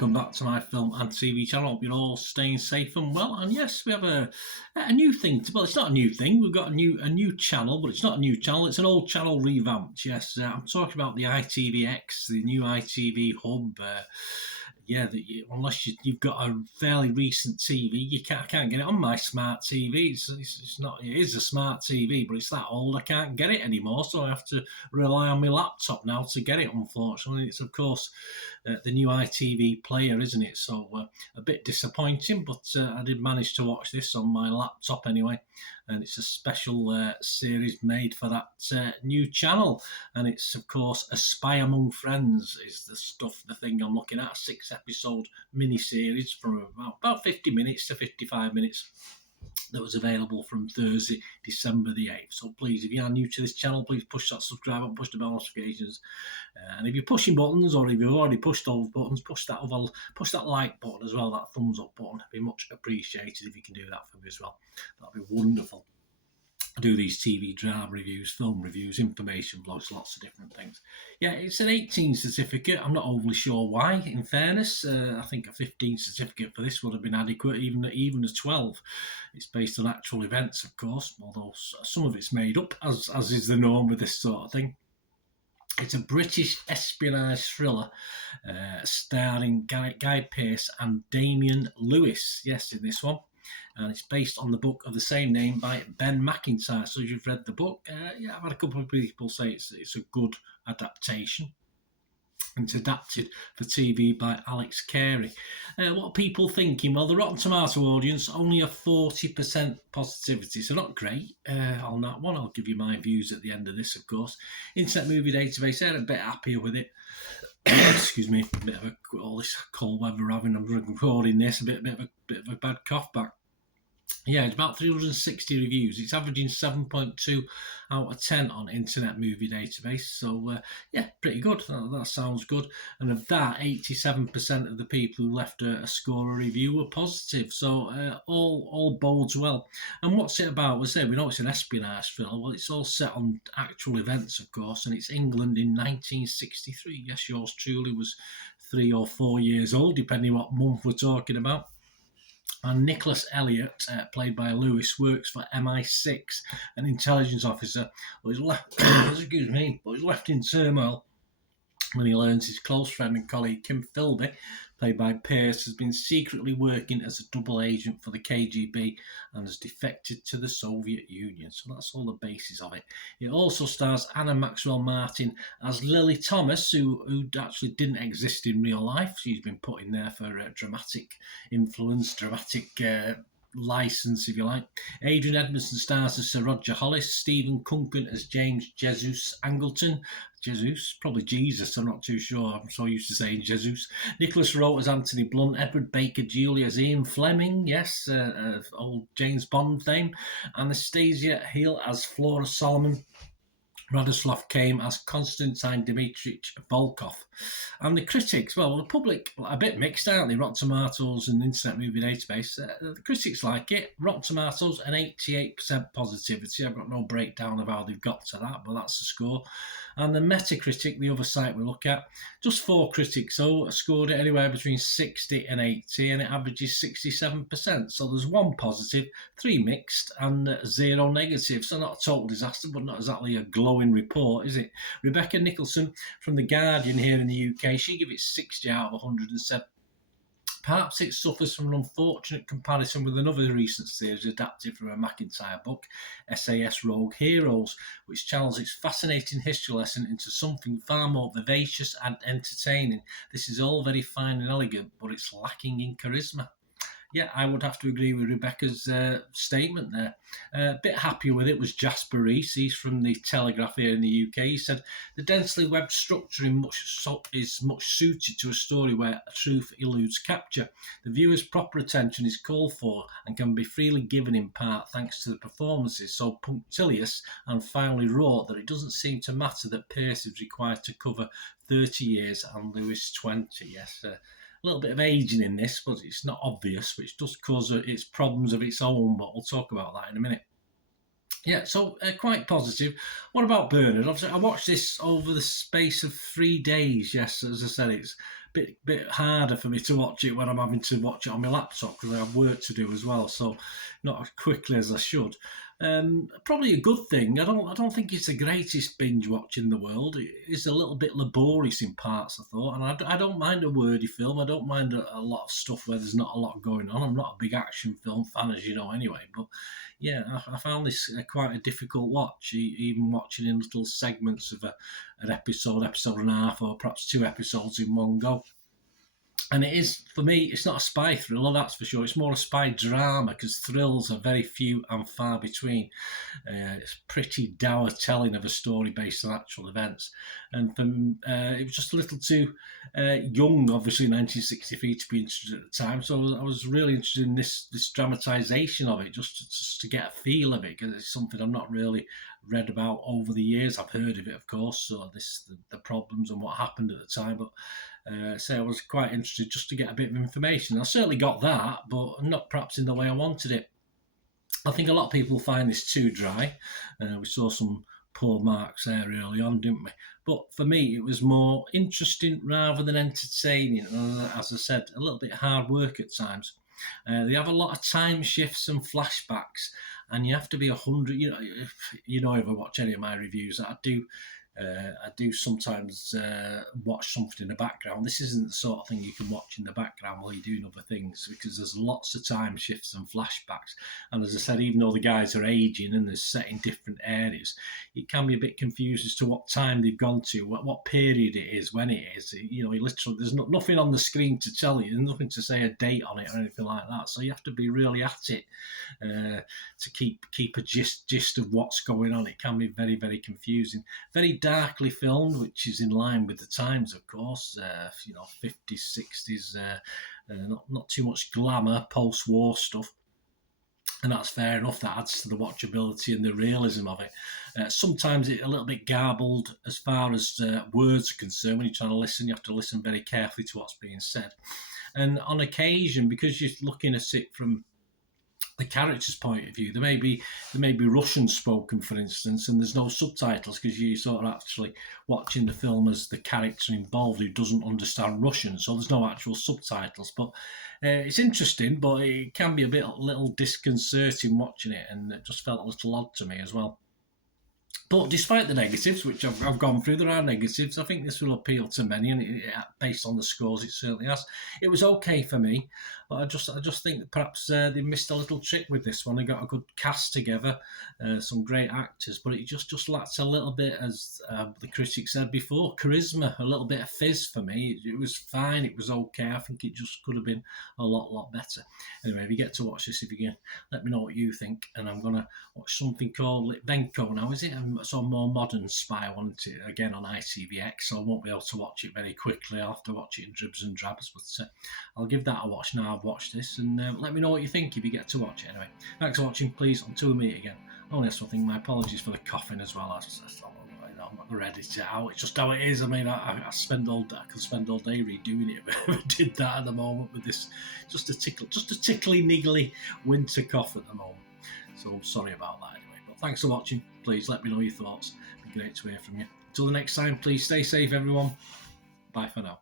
welcome back to my film and TV channel. Hope you're all staying safe and well. And yes, we have a new thing. Well, it's not a new thing. We've got a new channel, but it's not a new channel. It's an old channel revamped. Yes, I'm talking about the itvX, the new ITV hub. Unless you've got a fairly recent TV, I can't get it on my smart TV. It's not. It is a smart TV, but it's that old. I can't get it anymore, so I have to rely on my laptop now to get it. Unfortunately, it's of course the new ITV player, isn't it? So a bit disappointing, but I did manage to watch this on my laptop anyway. And it's a special series made for that new channel, and it's of course A Spy Among Friends is the thing I'm looking at. A 6-episode mini-series from about 50 minutes to 55 minutes that was available from Thursday, December the 8th. So please, if you are new to this channel, please push that subscribe button, push the bell notifications. And if you're pushing buttons, or if you've already pushed those buttons, push that like button as well, that thumbs up button. It'd be much appreciated if you can do that for me as well. That'd be wonderful. I do these TV drama reviews, film reviews, information vlogs, lots of different things. Yeah, it's an 18 certificate. I'm not overly sure why, in fairness. I think a 15 certificate for this would have been adequate, even a 12. It's based on actual events, of course, although some of it's made up, as is the norm with this sort of thing. It's a British espionage thriller starring Guy Pearce and Damien Lewis, yes, in this one. And it's based on the book of the same name by Ben McIntyre. So if you've read the book, I've had a couple of people say it's a good adaptation. And it's adapted for TV by Alex Carey. What are people thinking? Well, the Rotten Tomato audience, only a 40% positivity, so not great on that one. I'll give you my views at the end of this, of course. Internet Movie Database, they're a bit happier with it. Excuse me, a bit of all this cold weather we're having. I'm recording this, a bit of a bad cough back. Yeah, it's about 360 reviews. It's averaging 7.2 out of 10 on Internet Movie Database. So, pretty good. That sounds good. And of that, 87% of the people who left a score or review were positive. So, all bodes well. And what's it about? We know it's an espionage thriller. Well, it's all set on actual events, of course, and it's England in 1963. Yes, yours truly was 3 or 4 years old, depending what month we're talking about. And Nicholas Elliott, played by Lewis, works for MI6, an intelligence officer who is left, left in turmoil when he learns his close friend and colleague Kim Philby, played by Pearce, has been secretly working as a double agent for the KGB and has defected to the Soviet Union. So that's all the basis of it. It also stars Anna Maxwell Martin as Lily Thomas, who actually didn't exist in real life. She's been put in there for dramatic influence, dramatic license, if you like. Adrian Edmondson stars as Sir Roger Hollis, Stephen Kunken as James Jesus Angleton. Jesus, probably Jesus, I'm not too sure. I'm so used to saying Jesus. Nicholas Rowe as Anthony Blunt, Edward Baker Julie as Ian Fleming, yes, old James Bond fame, Anastasia Hill as Flora Solomon, Radoslav Kame as Konstantin Dmitrich Volkov. And the critics, well, the public, a bit mixed, aren't they? Rotten Tomatoes and Internet Movie Database. The critics like it. Rotten Tomatoes, an 88% positivity. I've got no breakdown of how they've got to that, but that's the score. And the Metacritic, the other site we look at, just 4 critics scored it anywhere between 60 and 80, and it averages 67%. So there's 1 positive, 3 mixed, and 0 negative. So not a total disaster, but not exactly a glowing report, is it? Rebecca Nicholson from The Guardian here in the UK, she gave it 60 out of 100 and said, perhaps it suffers from an unfortunate comparison with another recent series adapted from a McIntyre book, SAS Rogue Heroes, which channels its fascinating history lesson into something far more vivacious and entertaining. This is all very fine and elegant, but it's lacking in charisma. Yeah, I would have to agree with Rebecca's statement there. A bit happier with it was Jasper Rees. He's from the Telegraph here in the UK. He said, the densely webbed structure is much suited to a story where truth eludes capture. The viewer's proper attention is called for and can be freely given in part thanks to the performances so punctilious and finely wrought that it doesn't seem to matter that Pearce is required to cover 30 years and Lewis 20. Yes, a little bit of aging in this, but it's not obvious, which does cause its problems of its own, but we'll talk about that in a minute. Yeah, so quite positive. What about Bernard? Obviously, I watched this over the space of 3 days. Yes, as I said, it's bit harder for me to watch it when I'm having to watch it on my laptop because I have work to do as well. So not as quickly as I should. Probably a good thing. I don't think it's the greatest binge watch in the world. It is a little bit laborious in parts, I thought, and I don't mind a wordy film. I don't mind a lot of stuff where there's not a lot going on. I'm not a big action film fan, as you know, anyway. But yeah, I found this quite a difficult watch, even watching in little segments of an episode and a half, or perhaps 2 episodes in one go. And it is, for me, it's not a spy thriller, that's for sure. It's more a spy drama because thrills are very few and far between. It's pretty dour telling of a story based on actual events. And it was just a little too young, obviously, in 1963 to be interested at the time. So I was really interested in this dramatisation of it, just to get a feel of it, because it's something I've not really read about over the years. I've heard of it, of course, so the problems and what happened at the time, but so I was quite interested just to get a bit of information. I certainly got that, but not perhaps in the way I wanted it. I think a lot of people find this too dry. We saw some poor marks there early on, didn't we? But for me, it was more interesting rather than entertaining. As I said, a little bit hard work at times. They have a lot of time shifts and flashbacks, and you have to be 100. If I watch any of my reviews, I do sometimes watch something in the background. This isn't the sort of thing you can watch in the background while you're doing other things, because there's lots of time shifts and flashbacks. And as I said, even though the guys are aging and they're set in different areas, it can be a bit confused as to what time they've gone to, what period it is, when it is. Literally, there's nothing on the screen to tell you, there's nothing to say a date on it or anything like that. So you have to be really at it to keep a gist of what's going on. It can be very, very confusing. Very darkly filmed, which is in line with the times, of course. 50s, 60s, not too much glamour, post-war stuff. And that's fair enough. That adds to the watchability and the realism of it. Sometimes it's a little bit garbled as far as words are concerned. When you're trying to listen, you have to listen very carefully to what's being said. And on occasion, because you're looking at it from the character's point of view, there may be Russian spoken, for instance, and there's no subtitles because you're sort of actually watching the film as the character involved who doesn't understand Russian, so there's no actual subtitles. But it's interesting, but it can be a little disconcerting watching it, and it just felt a little odd to me as well. But despite the negatives, which I've gone through, there are negatives. I think this will appeal to many, and based on the scores, it certainly has. It was okay for me, but I just think that perhaps they missed a little trick with this one. They got a good cast together, some great actors, but it just lacked a little bit, as the critics said before, charisma, a little bit of fizz for me. It was fine, it was okay. I think it just could have been a lot better. Anyway, if you get to watch this, if you can, let me know what you think. And I'm going to watch something called Litvenko now, is it? Some more modern spy. I want it again on itvX, so I won't be able to watch it very quickly. I'll have to watch it in dribs and drabs, but I'll give that a watch now I've watched this, and let me know what you think if you get to watch it. Anyway, thanks for watching. Please, until we meet again. Only that's one thing. My apologies for the coughing as well. I'm not going to edit it out. It's just how it is. I mean, I could spend all day redoing it, but I did that at the moment with this. Just a tickly, niggly winter cough at the moment. So I'm sorry about that anyway. But thanks for watching. Please let me know your thoughts. It'd be great to hear from you. Until the next time, please stay safe, everyone. Bye for now.